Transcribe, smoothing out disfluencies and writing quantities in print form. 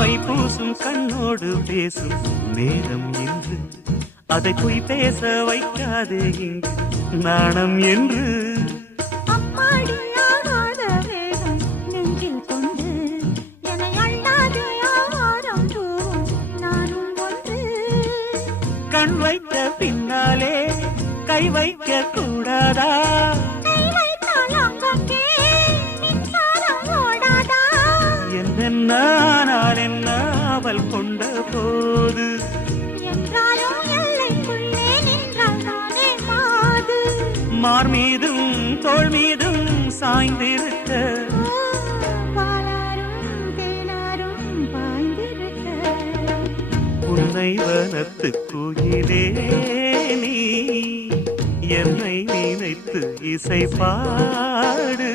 My பூசும் கண்ணோடு பேசும் நேரம் என்று அதை போய் பேச வைக்காதே இங்கு நாணம் என்று கண் வைத்த பின்னாலே கை வைக்க கூடாதா? என்னென்னால் என்ன அவள் கொண்ட போது மார் மீதும் தோள் மீதும் சாய்ந்திருக்க உன்னை வனத்து குயிலே நீ என்னை நினைத்து இசை பாடு.